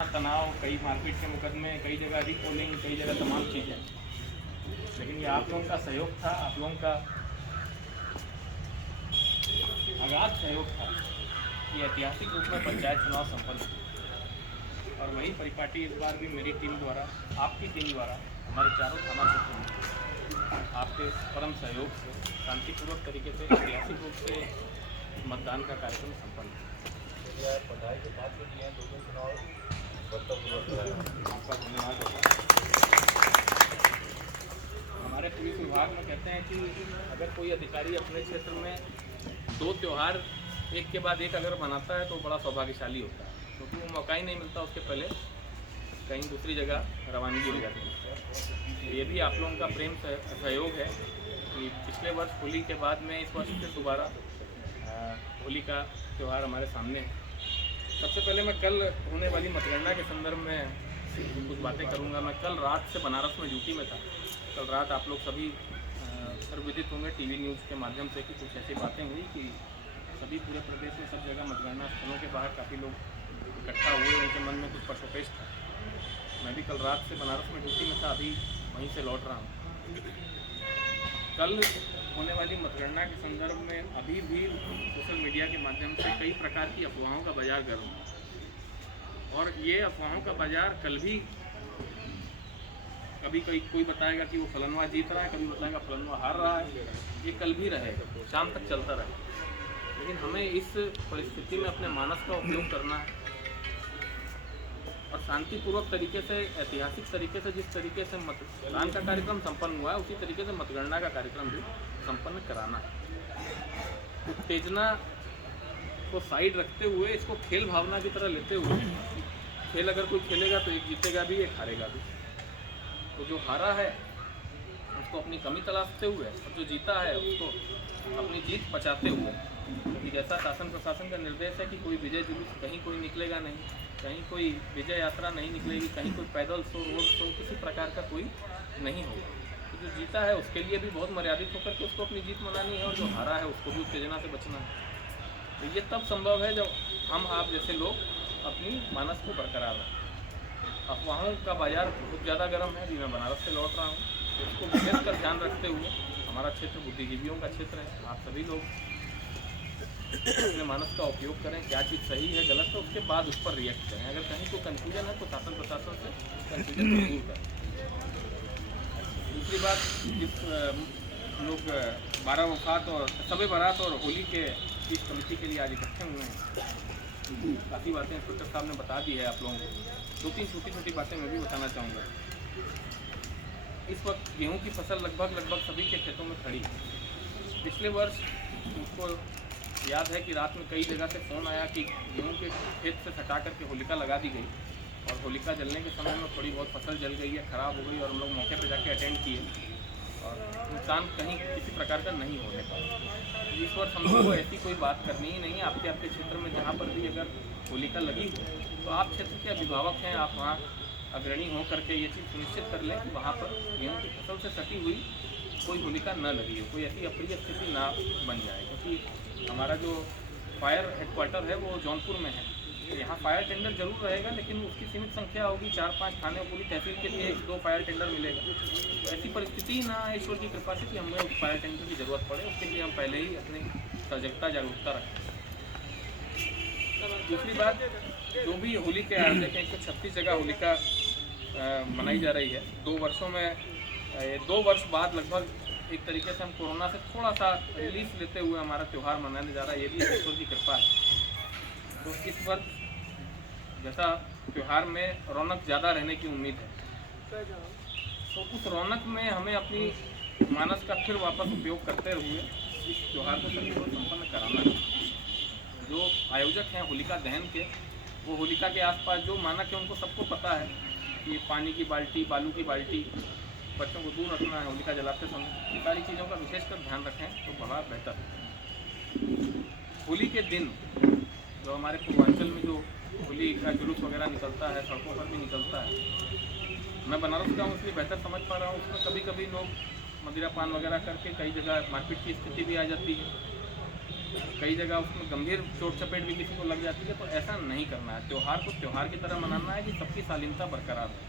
तनाव, कई मारपीट के मुकदमे, कई जगह रीपोलिंग, कई जगह तमाम चीज़ें। लेकिन ये आप लोगों का सहयोग था, आप लोगों का अगाध सहयोग था कि ऐतिहासिक रूप में पंचायत चुनाव संपन्न हुए। और वही परिपाटी इस बार भी मेरी टीम द्वारा, आपकी टीम द्वारा, हमारे चारों थाना क्षेत्रों में आपके परम सहयोग से शांतिपूर्वक तरीके से ऐतिहासिक रूप से मतदान का कार्यक्रम संपन्न हुआ। पढ़ाई के बाद में दिए दोनों चुनाव आपका धन्यवाद होगा। हमारे पुलिस विभाग में कहते हैं कि अगर कोई अधिकारी अपने क्षेत्र में दो त्यौहार एक के बाद एक अगर मनाता है तो बड़ा सौभाग्यशाली होता है, क्योंकि वो मौका ही नहीं मिलता उसके पहले कहीं दूसरी जगह रवानगी हो जाती है। ये भी आप लोगों का प्रेम सहयोग है कि पिछले वर्ष होली के बाद में इस वर्ष फिर दोबारा होली का त्यौहार हमारे सामने है। सबसे पहले मैं कल होने वाली मतगणना के संदर्भ में कुछ बातें करूंगा। मैं कल रात से बनारस में ड्यूटी में था। कल रात आप लोग सभी सर्वविदित होंगे टीवी न्यूज़ के माध्यम से कि कुछ ऐसी बातें हुई कि सभी पूरे प्रदेश में सब जगह मतगणना स्थलों के बाहर काफ़ी लोग इकट्ठा हुए, उनके मन में कुछ पक्षोपेश था। मैं भी कल रात से बनारस में ड्यूटी में था, अभी वहीं से लौट रहा हूँ। कल होने वाली मतगणना के संदर्भ में अभी भी सोशल मीडिया के माध्यम से कई प्रकार की अफवाहों का बाजार गर्म है, और ये अफवाहों का बाजार कल भी कभी कोई बताएगा कि वो फलनवा जीत रहा है, कभी बताएगा फलनवा हार रहा है। ये कल भी रहेगा, शाम तक चलता रहेगा। लेकिन हमें इस परिस्थिति में अपने मानस का उपयोग करना है और शांतिपूर्वक तरीके से, ऐतिहासिक तरीके से, जिस तरीके से मतदान का कार्यक्रम संपन्न हुआ है उसी तरीके से मतगणना का कार्यक्रम भी संपन्न कराना है। उत्तेजना को साइड रखते हुए, इसको खेल भावना की तरह लेते हुए, खेल अगर कोई खेलेगा तो एक जीतेगा भी, एक हारेगा भी। तो जो हारा है उसको अपनी कमी तलाशते हुए और जो जीता है उसको अपनी जीत बचाते हुए, क्योंकि जैसा शासन प्रशासन का निर्देश है कि कोई विजय जुलूस कहीं कोई निकलेगा नहीं, कहीं कोई विजय यात्रा नहीं निकलेगी, कहीं कोई पैदल शो, रोड शो, किसी प्रकार का कोई नहीं होगा। तो जो जीता है उसके लिए भी बहुत मर्यादित होकर के उसको अपनी जीत मनानी है, और जो हारा है उसको भी उत्तेजना से बचना है। तो ये तब संभव है जब हम आप जैसे लोग अपनी मानस को बरकरार रखें। अफवाहों का बाजार बहुत ज़्यादा गर्म है। अभी मैं बनारस से लौट रहा हूँ, तो इसको विशेषकर ध्यान रखते हुए, हमारा क्षेत्र बुद्धिजीवियों का क्षेत्र है, आप सभी लोग अपने मानस का उपयोग करें। क्या चीज़ सही है गलत है उसके बाद उस पर रिएक्ट करें। अगर कहीं कोई कन्फ्यूजन है तो शासन प्रशासन से कन्फ्यूजन को दूर करें। दूसरी बात, जिस लोग 12 वफात और शब बारात और होली के इस कमेटी के लिए आज इकट्ठे हुए हैं, काफ़ी बातें इंस्पेक्टर साहब ने बता दी है आप लोगों को। 2-3 छोटी बातें मैं भी बताना चाहूँगा। इस वक्त गेहूं की फसल लगभग सभी के खेतों में खड़ी है। पिछले वर्ष उसको याद है कि रात में कई जगह से फ़ोन आया कि गेहूं के खेत से सटा करके होलिका लगा दी गई, और होलिका जलने के समय में थोड़ी बहुत फसल जल गई है, ख़राब हो गई, और हम लोग मौके पर जाके अटेंड किए और नुकसान कहीं किसी प्रकार का नहीं होने पाया। इस वर्ष हम लोग को ऐसी कोई बात करनी ही नहीं है। आपके क्षेत्र में जहाँ पर भी अगर होलिका लगी हो तो आप क्षेत्र के अभिभावक हैं, आप वहाँ अग्रणी हो करके ये चीज़ सुनिश्चित कर लें कि वहाँ पर गेहूँ की फसल से सटी हुई कोई होलिका न लगी हो, कोई ऐसी अप्रिय स्थिति ना बन जाए। क्योंकि हमारा जो फायर हेडक्वार्टर है वो जौनपुर में है, तो यहाँ फायर टेंडर जरूर रहेगा, लेकिन उसकी सीमित संख्या होगी। 4-5 थाने और पूरी तहसील के लिए 1-2 फायर टेंडर मिलेगा। तो ऐसी परिस्थिति ही ना आए ईश्वर की कृपा से कि हमें उस फायर टेंडर की ज़रूरत पड़े, उसके लिए हम पहले ही अपनी सजगता जागरूकता रखें। दूसरी बात, जो भी होली के आयोजक हैं, 136 जगह होलिका मनाई जा रही है। 2 वर्षों में 2 वर्ष बाद लगभग एक तरीके से हम कोरोना से थोड़ा सा रिलीफ लेते हुए हमारा त्यौहार मनाने जा रहा है। ये भी ईश्वर की कृपा है। तो इस वर्ष जैसा त्यौहार में रौनक ज़्यादा रहने की उम्मीद है, तो उस रौनक में हमें अपनी मानस का फिर वापस उपयोग करते हुए इस त्यौहार को संपन्न कराना है। जो आयोजक हैं होलिका दहन के, वो होलिका के आसपास जो मानक है उनको सबको पता है कि पानी की बाल्टी, बालू की बाल्टी, बच्चों को दूर रखना है होलिका जलाते समय। ये सारी चीज़ों का विशेषकर ध्यान रखें तो बड़ा बेहतर है। होली के दिन जो हमारे पूर्वांचल में जो होली का जुलूस वगैरह निकलता है, सड़कों पर भी निकलता है, मैं बनारस का हूँ इसलिए बेहतर समझ पा रहा हूँ। उसमें कभी लोग मदिरा पान वगैरह करके कई जगह मारपीट की स्थिति भी आ जाती है। कई जगह उसमें गंभीर चोट चपेट भी किसी को लग जाती है, तो ऐसा नहीं करना है। त्यौहार को त्यौहार की तरह मनाना है कि सबकी शालीनता बरकरार है।